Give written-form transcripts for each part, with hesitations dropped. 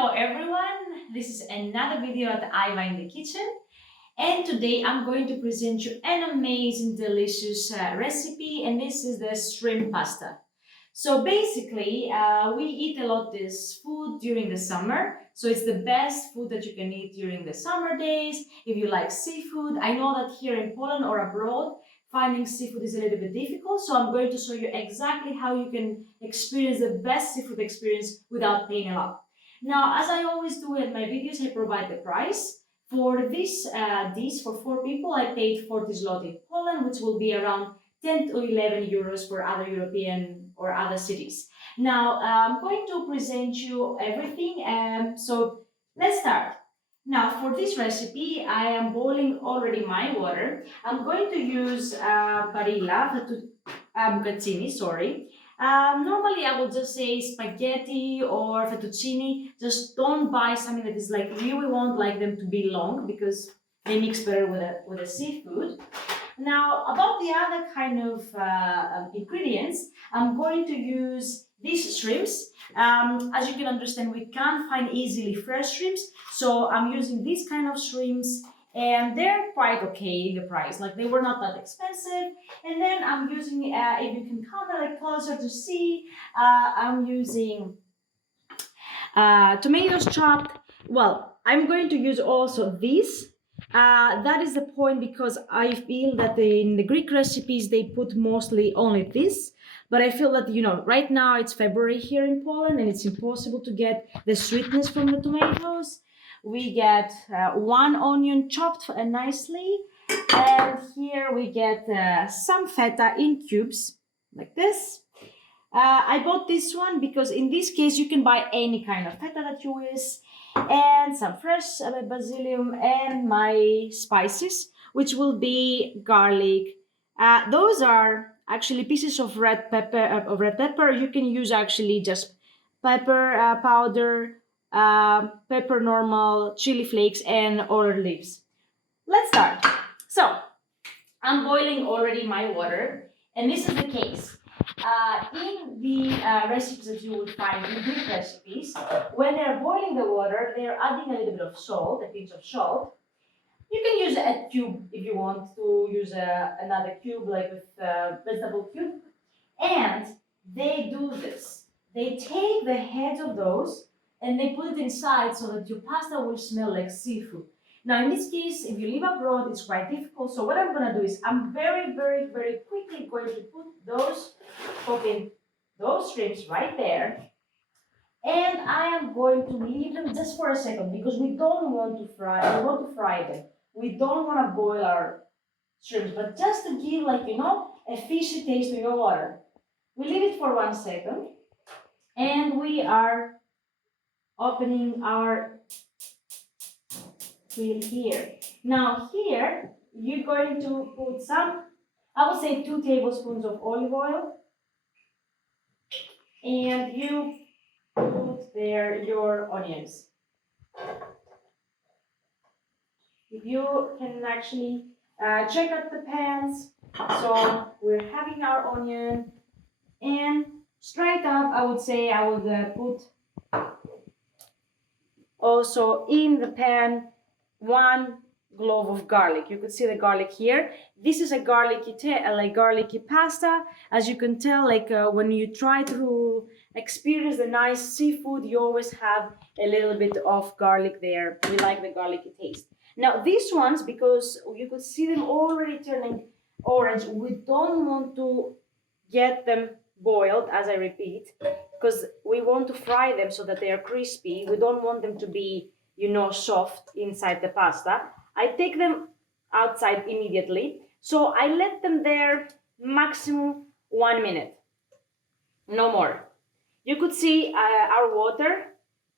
Hello everyone, this is another video at Aiva in the kitchen, and today I'm going to present you an amazing delicious recipe, and this is the shrimp pasta. So basically we eat a lot this food during the summer, so it's the best food that you can eat during the summer days. If you like seafood, I know that here in Poland or abroad finding seafood is a little bit difficult, so I'm going to show you exactly how you can experience the best seafood experience without paying a lot. Now, as I always do in my videos, I provide the price. For this dish, for 4 people, I paid 40 zloty in Poland, which will be around 10 to 11 euros for other European or other cities. Now, I'm going to present you everything. So let's start. Now, for this recipe, I am boiling already my water. I'm going to use bucatini, sorry. Normally, I would just say spaghetti or fettuccine. Just don't buy something that is like really won't like them to be long because they mix better with the seafood. Now, about the other kind of ingredients, I'm going to use these shrimps. As you can understand, we can't find easily fresh shrimps, so I'm using these kind of shrimps, and they're quite okay the price. Like they were not that expensive. And then I'm using, if you can come a little closer to see, I'm using tomatoes chopped. Well, I'm going to use also this. That is the point because I feel that in the Greek recipes they put mostly only this. But I feel that, right now it's February here in Poland and it's impossible to get the sweetness from the tomatoes. We get one onion chopped nicely. And here we get some feta in cubes like this. I bought this one because in this case you can buy any kind of feta that you wish, and some fresh basil and my spices, which will be garlic. Those are actually pieces of red pepper. You can use actually just pepper powder, pepper normal, chili flakes, and olive leaves. Let's start. So I'm boiling already my water, and this is the case. In the recipes that you would find in Greek recipes, when they're boiling the water, they're adding a little bit of salt, a pinch of salt. You can use a cube if you want to use another cube, like with vegetable cube. And they do this. They take the heads of those and they put it inside so that your pasta will smell like seafood. Now, in this case, if you live abroad, it's quite difficult. So what I'm going to do is I'm very, very, very quickly going to put those shrimps right there. And I am going to leave them just for a second because we don't want to fry. We want to fry them. We don't want to boil our shrimps, but just to give a fishy taste to your water. We leave it for 1 second, and we are opening our grill here. Now here, you're going to put some, I would say 2 tablespoons of olive oil, and you put there your onions. If you can actually check out the pans, so we're having our onion, and straight up, I would say I would put also in the pan 1 clove of garlic. You could see the garlic here. This is a garlicky pasta. As you can tell, when you try to experience the nice seafood, you always have a little bit of garlic there. We like the garlicky taste. Now these ones, because you could see them already turning orange, we don't want to get them boiled, as I repeat, because we want to fry them so that they are crispy. We don't want them to be, soft inside the pasta. I take them outside immediately. So I let them there maximum 1 minute, no more. You could see our water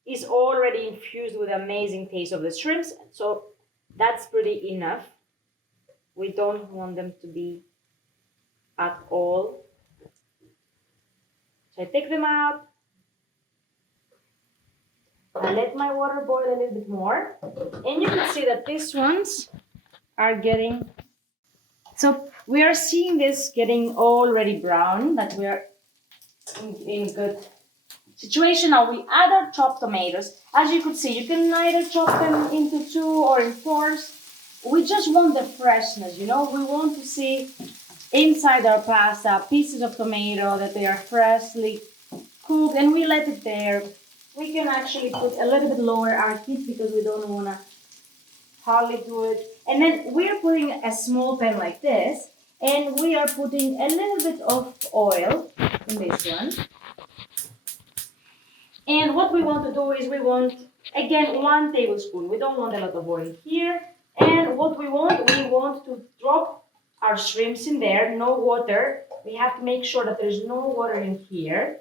is already infused with amazing taste of the shrimps. So that's pretty enough. We don't want them to be at all. So I take them out. I let my water boil a little bit more. And you can see that these ones are getting... So we are seeing this getting already brown, that we are in good situation. Now we add our chopped tomatoes. As you could see, you can either chop them into 2 or in 4s. We just want the freshness, you know. We want to see inside our pasta pieces of tomato that they are freshly cooked, and we let it there. We can actually put a little bit lower our heat because we don't want to hardly do it. And then we're putting a small pan like this, and we are putting a little bit of oil in this one. And what we want to do is we want, again, 1 tablespoon. We don't want a lot of oil here. And what we want to drop our shrimps in there, no water. We have to make sure that there's no water in here.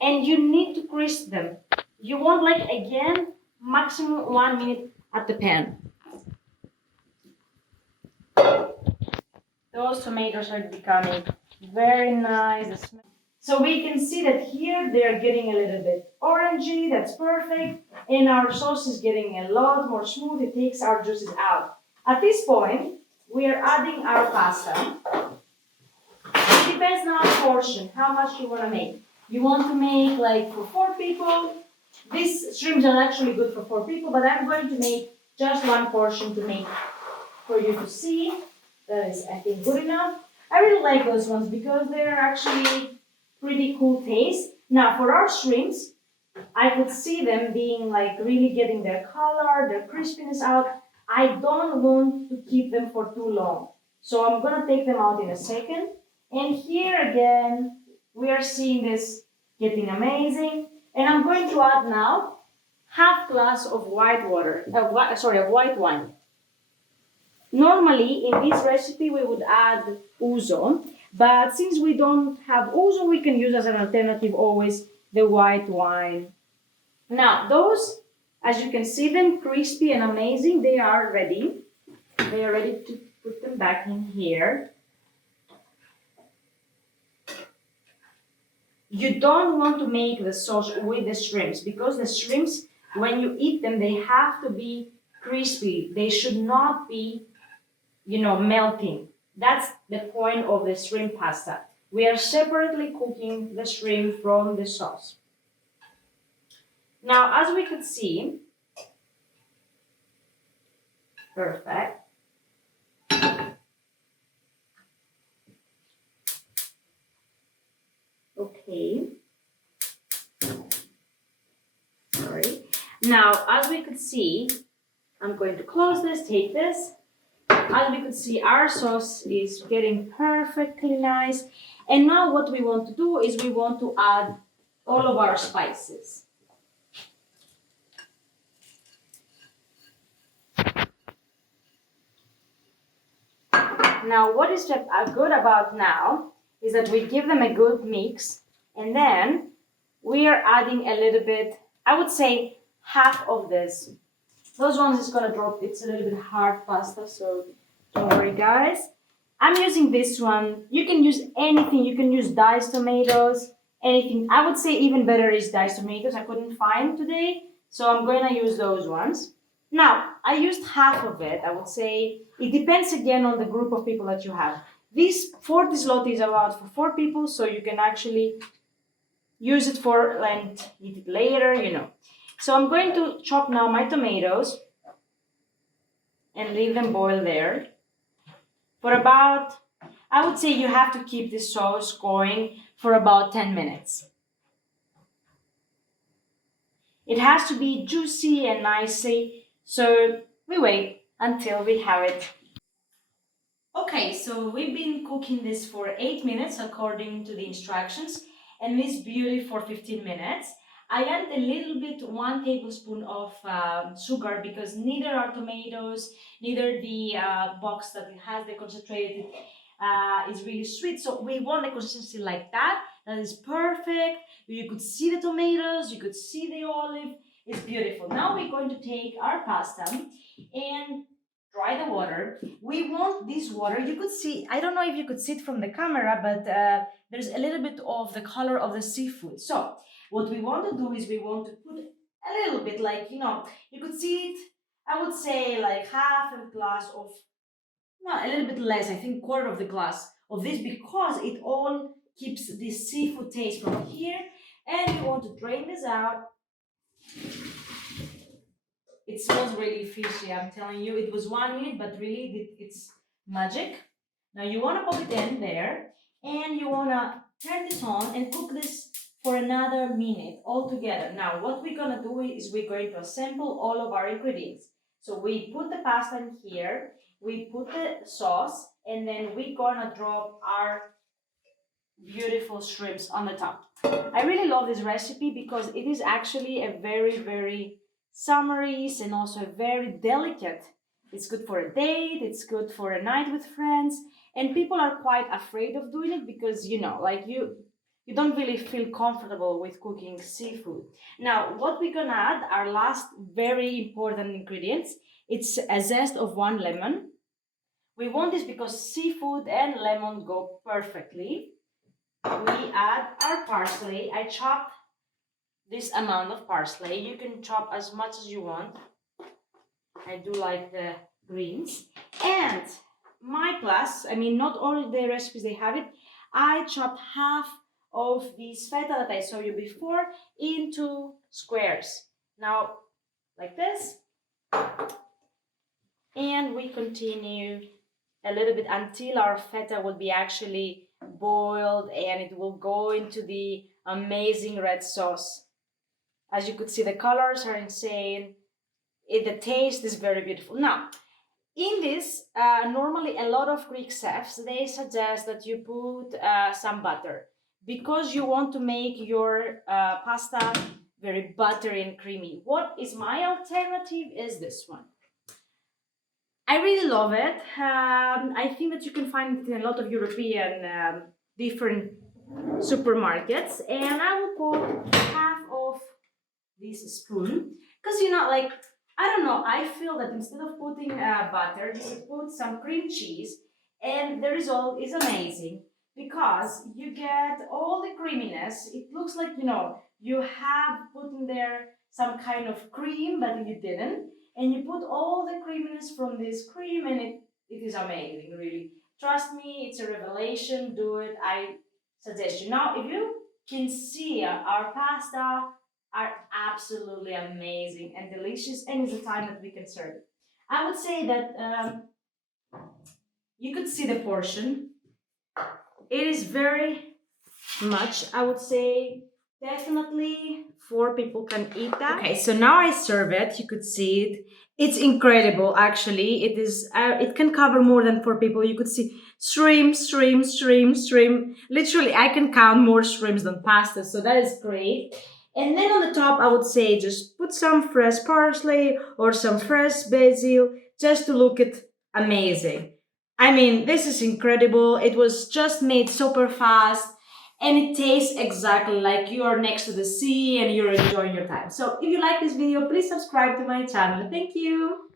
And you need to crisp them. You want, like, again, maximum 1 minute at the pan. Those tomatoes are becoming very nice. So we can see that here they're getting a little bit orangey, that's perfect. And our sauce is getting a lot more smooth, it takes our juices out. At this point, we are adding our pasta. It depends on our portion, how much you want to make. You want to make like for 4 people. These shrimps are actually good for 4 people, but I'm going to make just 1 portion to make for you to see. That is, I think, good enough. I really like those ones because they're actually pretty cool taste. Now for our shrimps, I could see them being like really getting their color, their crispiness out. I don't want to keep them for too long. So I'm gonna take them out in a second. And here again, we are seeing this getting amazing. And I'm going to add now half glass of white wine. Normally in this recipe we would add ouzo, but since we don't have ouzo, we can use as an alternative always the white wine. Now those, as you can see them, crispy and amazing, they are ready. They are ready to put them back in here. You don't want to make the sauce with the shrimps because the shrimps, when you eat them, they have to be crispy. They should not be, melting. That's the point of the shrimp pasta. We are separately cooking the shrimp from the sauce. Now, as we could see, perfect. Okay. Sorry. Now, as we could see, I'm going to close this, take this. As we could see, our sauce is getting perfectly nice. And now what we want to do is we want to add all of our spices. Now, what is good about now is that we give them a good mix, and then we are adding a little bit, I would say half of this. Those ones is gonna drop, it's a little bit hard pasta, so don't worry guys. I'm using this one. You can use anything, you can use diced tomatoes, anything. I would say even better is diced tomatoes, I couldn't find today, so I'm gonna use those ones. Now, I used half of it, I would say. It depends again on the group of people that you have. This 40 zloty is about for 4 people, so you can actually use it for and eat it later. So I'm going to chop now my tomatoes and leave them boil there. For about, I would say you have to keep this sauce going for about 10 minutes. It has to be juicy and nicey, so we wait until we have it. Okay, so we've been cooking this for 8 minutes according to the instructions, and this beauty for 15 minutes. I added a little bit, 1 tablespoon of sugar because neither our tomatoes, neither the box that it has the concentrated is really sweet. So we want a consistency like that. That is perfect. You could see the tomatoes, you could see the olive. It's beautiful. Now we're going to take our pasta and dry the water. We want this water. You could see, I don't know if you could see it from the camera, but there's a little bit of the color of the seafood. So what we want to do is we want to put a little bit, like, you could see it, I would say like half a glass of, no, a little bit less, I think quarter of the glass of this, because it all keeps the seafood taste from here. And you want to drain this out. It smells really fishy, I'm telling you. It was 1 minute, but really it's magic. Now you want to pop it in there, and you want to turn this on and cook this for another minute altogether. Now what we're going to do is we're going to assemble all of our ingredients. So we put the pasta in here, we put the sauce, and then we're going to drop our beautiful shrimps on the top. I really love this recipe because it is actually a very, very summery and also very delicate. It's good for a date, it's good for a night with friends, and people are quite afraid of doing it because like you don't really feel comfortable with cooking seafood. Now, what we're gonna add, our last very important ingredients, it's a zest of 1 lemon. We want this because seafood and lemon go perfectly. We add our parsley. I chopped this amount of parsley. You can chop as much as you want. I do like the greens. And my plus, I mean, not all the recipes they have it. I chopped half of this feta that I showed you before into squares. Now, like this. And we continue a little bit until our feta will be actually boiled and it will go into the amazing red sauce. As you could see, the colors are insane. The taste is very beautiful. Now, in this, normally a lot of Greek chefs, they suggest that you put some butter because you want to make your pasta very buttery and creamy. What is my alternative is this one. I really love it. I think that you can find it in a lot of European different supermarkets, and I will put half of this spoon because like I don't know. I feel that instead of putting butter, you could put some cream cheese, and the result is amazing because you get all the creaminess. It looks like you have put in there some kind of cream, but you didn't, and you put all the creaminess from this cream, and it is amazing. Really, trust me, it's a revelation. Do it. I suggest you. Now, if you can see our pasta are absolutely amazing and delicious, and it's the time that we can serve it. I would say that you could see the portion. It is very much, I would say, definitely 4 people can eat that. Okay, so now I serve it. You could see it. It's incredible, actually. It is. It can cover more than 4 people. You could see shrimp, shrimp, shrimp, shrimp. Literally, I can count more shrimps than pasta, so that is great. And then on the top, I would say just put some fresh parsley or some fresh basil just to look it amazing. I mean, this is incredible. It was just made super fast and it tastes exactly like you are next to the sea and you're enjoying your time. So if you like this video, please subscribe to my channel. Thank you.